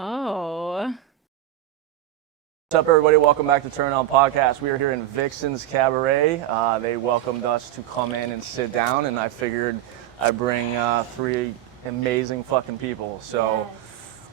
Oh. What's up, everybody? Welcome back to Turn On Podcast. We are here in VIXENS Cabaret. They welcomed us to come in and sit down, and I figured I'd bring three amazing fucking people. So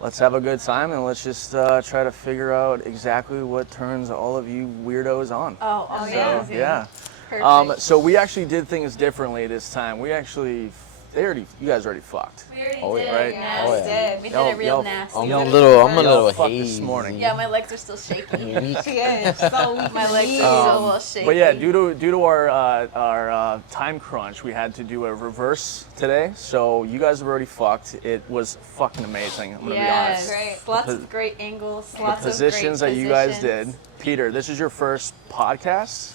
let's have a good time, and let's just try to figure out exactly what turns all of you weirdos on. Oh, yeah. Perfect. So we actually did things differently this time. We actually, you guys already fucked. We already did. right? Yeah, Oh, we yeah. did. We did it real nasty. I'm Y'all- a little fucked hazy this morning. Yeah, my legs are still shaky. Weak. She is so weak. My legs are still a little shaky. But yeah, due to our time crunch, we had to do a reverse today. So you guys have already fucked. It was fucking amazing. I'm gonna be honest. Great. Lots of great angles. Lots The of great positions that you guys did. positions. Peter, this is your first podcast,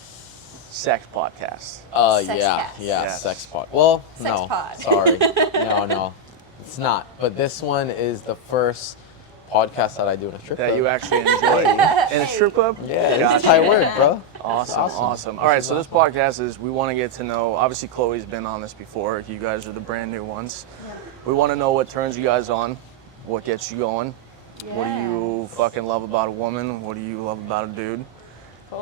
sex podcast. Sex Yeah, cast. Yes. sex pod. Well, Sex no, pod. sorry, no, it's not. But this one is the first podcast that I do in a strip That club. you actually enjoy in a strip club? Yeah, it's Gotcha. a tight word, bro. Awesome. All right, so this podcast is, we want to get to know, obviously Khloe's been on this before. You guys are the brand new ones. Yeah. We want to know what turns you guys on, what gets you going. What do you fucking love about a woman? What do you love about a dude?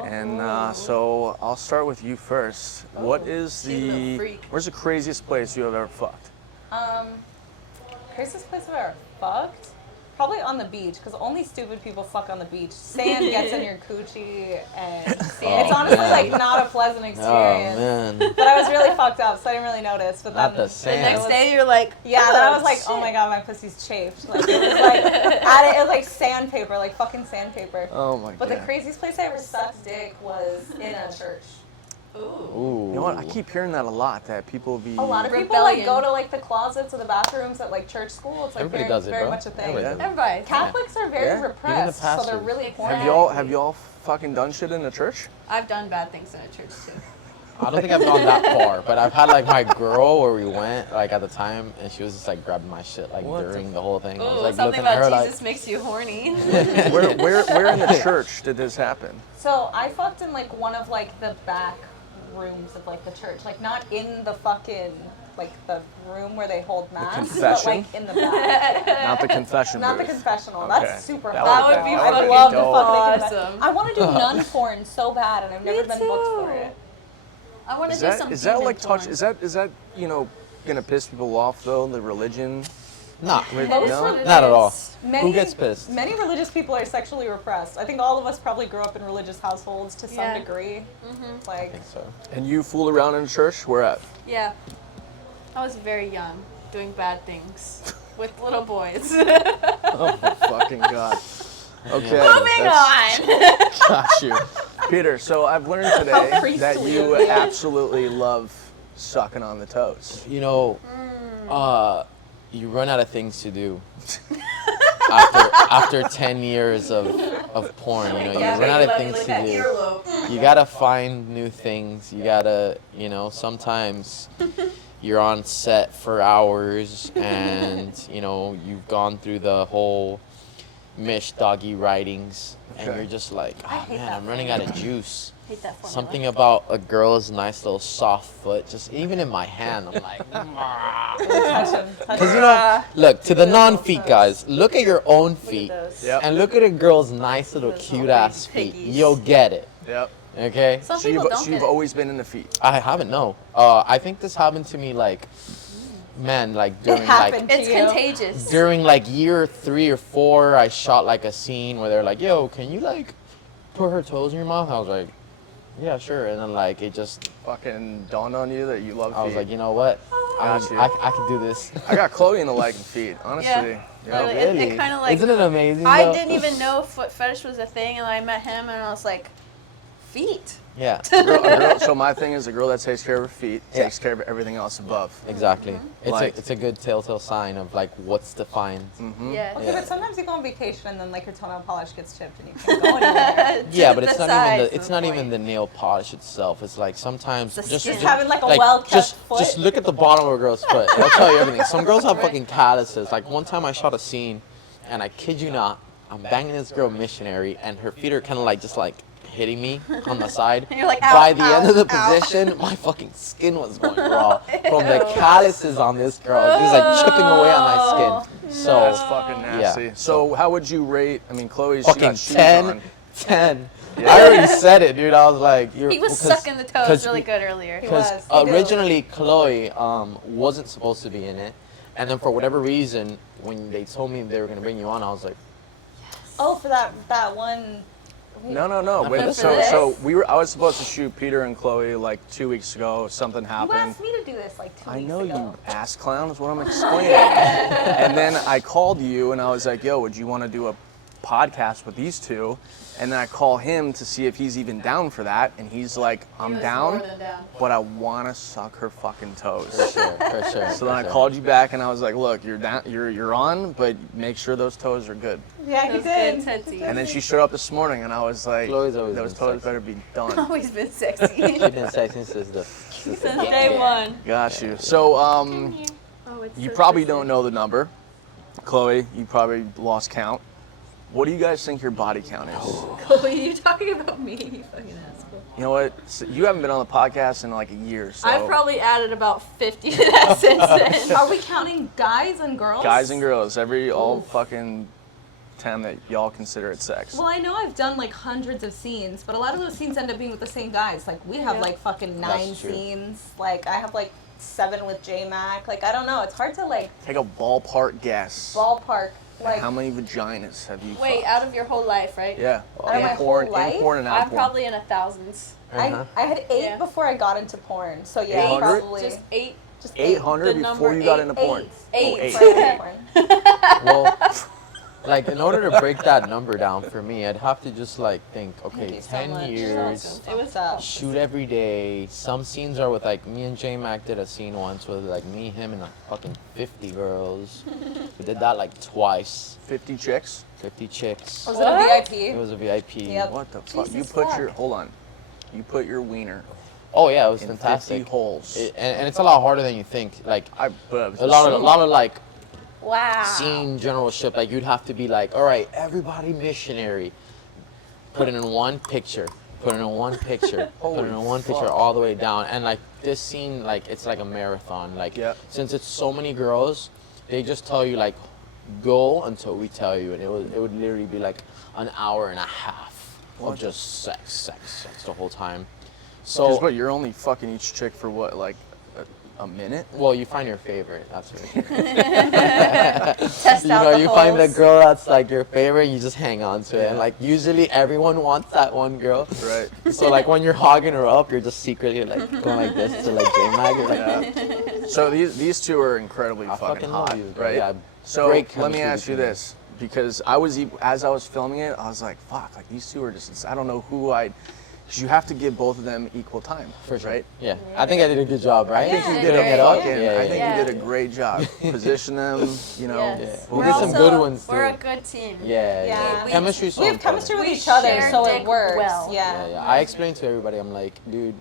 And so I'll start with you first. What is She's a little freak. where's the craziest place you have ever fucked? Craziest place I've ever fucked? Probably on the beach, because only stupid people fuck on the beach. Sand gets in your coochie, and it's honestly like not a pleasant Oh experience. man, But I was really fucked up, so I didn't really notice. But not then the same. Next day you're like, yeah, then I was like, shit. oh my god, my pussy's chafed. Like it was like it was like sandpaper, like fucking sandpaper. Oh my But god. the craziest place I ever sucked dick was in a church. Ooh. Ooh. You know what? I keep hearing that a lot. That people be. A lot of people like Rebellion. go to like the closets or the bathrooms at like church school. It's like Everybody very, does it, very bro. much a thing. Everybody does it. Everybody. Catholics are very Yeah. Even the repressed, so they're pastors. really horny. Have y'all fucking done shit in the church? I've done bad things in a church too. I don't think I've gone that far, but I've had like my girl where we went like at the time, and she was just like grabbing my shit like What during the whole thing. I was Ooh, like something looking at her about like, Jesus makes you horny. Where in the church did this happen? So I fucked in like one of like the back rooms of like the church, like not in the fucking like the room where they hold mass, but confession? like in the back. Not the confession Not the booth. confessional. Okay. That's super That hot. would be I would fucking love to dope. fuck in a Awesome. confession. I want to do nun porn so bad, and I've never been booked for it. I want to Is do that some like demon touch? porn. Is that gonna piss people off though? The religion. nah, With, Most no? religious- not at all. Many, Who gets pissed? Many religious people are sexually repressed. I think all of us probably grew up in religious households to some Yeah. degree. I Like, think so. And you fool around in church? Where at? Yeah. I was very young, doing bad things with little boys. Oh my fucking god. Okay. Moving on. Got you. Peter, so I've learned today How that priestly you of you. absolutely love sucking on the toes. You know, you run out of things to do after 10 years of porn. You know, you run out of things to do. You gotta find new things. You gotta, sometimes you're on set for hours and, you've gone through the whole Mish doggy writings and Okay. you're just like, oh hate man, that I'm running out of juice. Hate that formula. Something about a girl's nice little soft foot, just even in my hand, I'm like, because look, to the non-feet guys, look at your own feet those. Yep. and look at a girl's nice little cute ass feet. piggies. You'll get it, Yep. okay? Some So people don't you've get it. always been in the feet. I haven't, no. I think this happened to me like, man, like during happened. like It's to you. contagious. during like year 3 or 4, I shot like a scene where they're like, yo, can you like put her toes in your mouth? I was like, yeah, sure. And then like it just, Fucking dawned on you that you love feet. I was like, you know what? Got you. I can do this. I got Khloe into liking feet, honestly. Yeah. Yeah. Really, it kind of like. Isn't it amazing? I though? didn't even know foot fetish was a thing, and I met him, and I was like, feet. Yeah, A girl, so my thing is a girl that takes care of her feet Yeah. takes care of everything else above. exactly. Like- It's a good telltale sign of like what's defined. Yeah. Okay, Yeah. but sometimes you go on vacation and then like your toenail polish gets chipped and you can't go anywhere. Yeah, but it's The not even size the it's is not the even point. the nail polish itself. It's like sometimes The just skin. Just having like a like, well-kept just foot. just look at the bottom of a girl's foot. It'll tell you everything. Some girls have fucking calluses. Like one time I shot a scene, and I kid you not, I'm banging this girl missionary, and her feet are kind of like just like hitting me on the side. And you're like, By ow, the ow, end of the ow. position, my fucking skin was going raw from the calluses on this girl. It was like chipping away on my skin. So That's fucking nasty. yeah. So how would you rate? I mean, Chloe's she fucking got shoes 10, on. 10. I already said it, dude. I was like, He was sucking the toes really good earlier. Because was. He did. originally Khloe wasn't supposed to be in it, and then for whatever reason, when they told me they were gonna bring you on, I was like, Oh, for that one. No. Wait, for so this? I was supposed to shoot Peter and Khloe like 2 weeks ago. Something You happened. asked me to do this like 2 I weeks know ago. you ass clown is what I'm explaining. And then I called you and I was like, yo, would you want to do a podcast with these two? And then I call him to see if he's even down for that. And he's like, I'm down, More than down. but I want to suck her fucking toes. for sure. So then I called you back and I was like, look, you're down, you're on, but make sure those toes are good. Yeah, It he was did. good, Tetsy. And then she showed up this morning and I was like, Chloe's always those been toes sexy. better be done. Always been sexy. She's been sexy since Since day one. Got you. So Oh, it's you so probably twisted. don't know the number. Chloe, you probably lost count. What do you guys think your body count is? Chloe, you talking about me, you fucking asshole. You know what? So you haven't been on the podcast in like a year, so I've probably added about 50 to that since then. Are we counting guys and girls? guys and girls, all fucking time that y'all consider it sex. Well, I know I've done like hundreds of scenes, but a lot of those scenes end up being with the same guys. Like we have Yeah. like fucking 9 That's true. scenes. Like I have like 7 with J Mac. Like I don't know. It's hard to like Take a ballpark guess. ballpark. Like How many vaginas have you Wait, fucked? out of your whole life, right? Yeah. Out of my porn, whole life? in porn and out I'm porn. probably in the thousands. Uh-huh. I had 8 Yeah. before I got into porn. So yeah, 800? probably Just 8. just 800 The before number you got eight. into porn. 8. Oh, 8. Before I got into porn. Well, like in order to break that number down for me, I'd have to just like think, Thank okay, you so 10 much. years, It was up. shoot every day. Some scenes are with like me and J Mac did a scene once with like me, him, and like fucking 50 girls. We did that like twice. 50 chicks? 50 chicks. Was What? it a It VIP? was a VIP. Yep. What the fuck? Jesus You put fuck. your, hold on. You put your wiener Oh yeah, it was in fantastic. 50 holes. And it's a lot harder than you think. Like but a lot of like Wow. scene generalship. Like you'd have to be like, all right, everybody missionary. Put it in one picture. Put it in one picture. Put it in one picture fuck. all the way down. And like this scene, like it's like a marathon. Like Yep. since it's so many girls, they just tell you like, go until we tell you, and it would literally be like an hour and a half of just sex the whole time. So Because what, you're only fucking each chick for what, like a minute? well, you find your favorite. That's what. Test You out know, the you holes. find the girl that's like your favorite, you just hang on to it. And Yeah. like usually everyone wants that one girl. Right. So like when you're hogging her up, you're just secretly like going like this to like J-Mag. You're like, Yeah. So these two are incredibly I fucking fucking hot, love you, bro. right? Yeah, So great let me chemistry ask you between this, because as I was filming it, I was like, fuck, like these two are just, I don't know who because you have to give both of them equal time, for sure. right? Yeah. I think I did a good job, right? I think you Yeah, did very a good. fucking, Yeah, I think yeah. you did a great job. Position them, you know. Yes. Yeah. We We're did some also- good ones, We're a too. good team. Yeah, Yeah. We- Chemistry's so We have important. chemistry with We each other, share so dick it works. well. Yeah, yeah. I explain to everybody, I'm like, dude,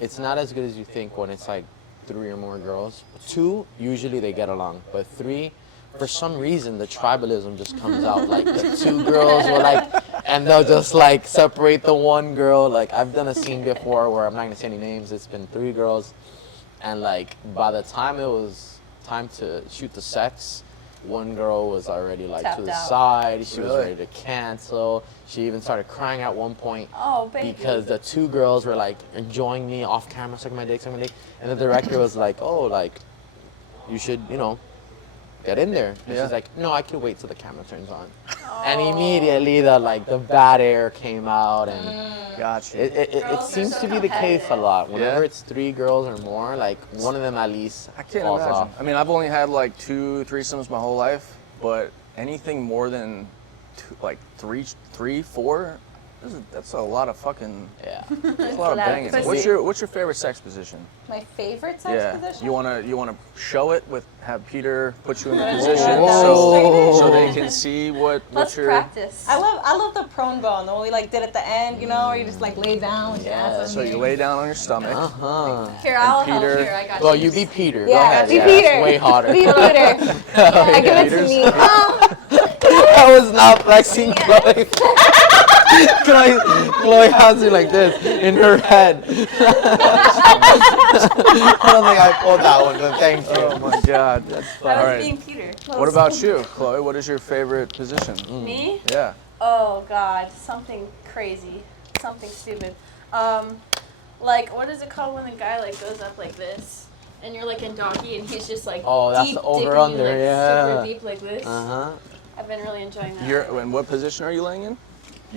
it's not as good as you think when it's like 3 or more girls. 2, usually they get along, but 3, for some reason, the tribalism just comes out. Like the 2 girls will like, and they'll just like separate the 1 girl. Like I've done a scene before where I'm not gonna say any names. It's been 3 girls, and like by the time it was time to shoot the sex, 1 girl was already like to Tapped the out. side. She was Really? ready to cancel. She even started crying at one point. Oh, baby. Because the 2 girls were like enjoying me off camera, sucking my dick, and the director was like, "Oh, like, you should, you know, get in there." And Yeah. she's like, "No, I can wait till the camera turns on." And immediately the bad air came out, and Gotcha. it Girls are seems so to be the case a lot. Whenever Yeah. it's 3 girls or more, like one of them at least I can't falls imagine. off. I mean, I've only had like 2 threesomes my whole life, but anything more than like 3, 4, that's a lot of fucking, Yeah. that's a lot of lot of banging. pussy. What's your favorite sex position? My favorite sex Yeah. position? You wanna show it with, have Peter put you in the Let's position Whoa. so they can see what Let's your practice. I love the prone bone, the one we like did at the end, you know, where you just like lay down with your Yeah. ass on so you here. lay down on your stomach. Uh-huh. Here, I'll help Peter- here. I got Well, you. you be Peter. Go Yeah, ahead. be Yeah, Peter. it's way hotter. Be Peter. Yeah, give it to Peter's- me. I was not flexing, Khloe. Khloe has it like this in her head. I don't think I pulled that one, but thank you. Oh my God, that's fun. I All was right. being Peter. What about you, Khloe? What is your favorite position? Me? Yeah. Oh God, something crazy, something stupid. Like what is it called when the guy like goes up like this, and you're like in doggy, and he's just like That's deep the over dipping under, you, like, yeah. super deep like this. I've been really enjoying that. You're in what position are you laying in?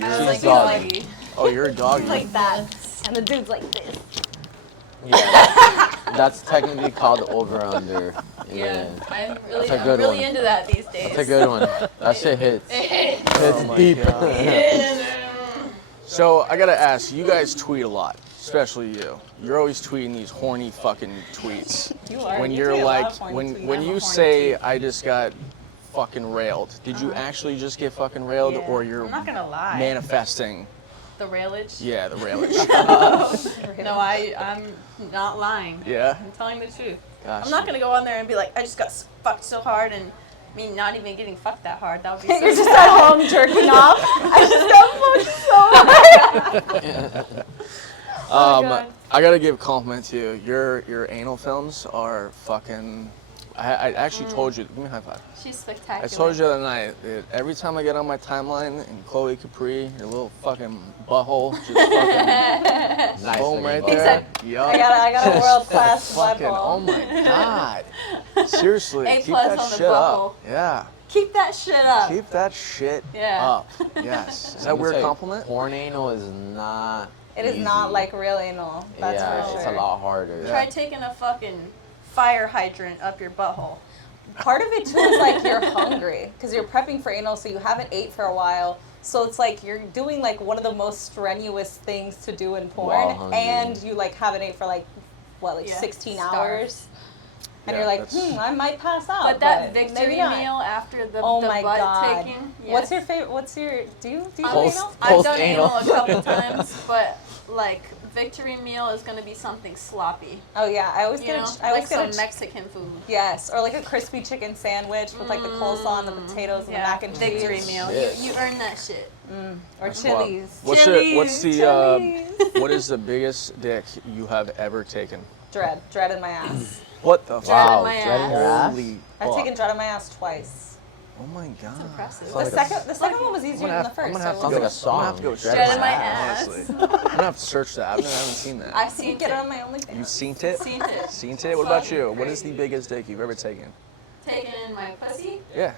I was like doggy. doggy. Oh, you're a doggy. Like that. And the dude's like this. Yeah. That's technically called over under. Yeah, I'm That's a really, good really one. into that these days. That's a good one. That shit hits. Hits Oh my deep. God. So I gotta ask, you guys tweet a lot, especially you. You're always tweeting these horny fucking tweets. You are. When You you're tweet a lot like, of horny when tweets. when I'm a you horny say tweet. I just got fucking railed, did you actually just get fucking railed, Yeah. or you're I'm not gonna lie. manifesting? The railage? Yeah, the railage. No, I'm not lying. Yeah. I'm telling the truth. Gosh. I'm not gonna go on there and be like, I just got fucked so hard, and me not even getting fucked that hard. That would be so You're just at home jerking off. I just got fucked so hard. God. I gotta give a compliment to you. Your anal films are fucking. I actually told you. Give me a high five. She's spectacular. I told you the other night that every time I get on my timeline and Khloe Kapri, your little fucking butthole, just fucking Nice boom looking right butthole. there. Yup. I got a world class Fucking, oh butthole. my God. Seriously, A keep plus that on the shit butthole. up. Yeah. Keep that shit up. Keep that shit Yeah. up. Yes. Is that a Let me weird tell you, compliment? Porn anal is not. It is easy. not like real anal. That's yeah, for sure. it's a lot harder. Try taking a fucking fire hydrant up your butthole. Part of it too is like you're hungry because you're prepping for anal, so you haven't ate for a while. So it's like you're doing like one of the most strenuous things to do in While porn, hungry. and you like haven't ate for like what, like Yeah, 16 starved. hours, and Yeah, you're like, that's- I might pass out. But that maybe victory not. meal after the, Oh the my butt God. taking. What's yes. your favorite? What's your? Do you do Post- anal? I've done Post-anal. anal a couple times, but like victory meal is gonna be something sloppy. Oh yeah, I always You get. know, I always like get. some Mexican food. Yes, or like a crispy chicken sandwich with like the coleslaw and the potatoes and the mac and cheese. victory meal. Shit. You earn that shit. Or Wow. Chili's. What's Chili's. what is the biggest dick you have ever taken? Dread in my ass. What the Dread in fuck? my dread in your ass. ass? Holy I've fuck. taken dread in my ass twice. Oh my God. Impressive. like The second one was easier than the first. I'm gonna have to Sounds go. like a song. I'm gonna have to go Dread Dread search in my that, ass. honestly. I'm gonna have to search that. I haven't seen that. I've so seen get it. it on my OnlyFans. You seen it? Seen it. Seen it? What about you? What is the biggest dick you've ever taken? Taking my pussy. Yeah.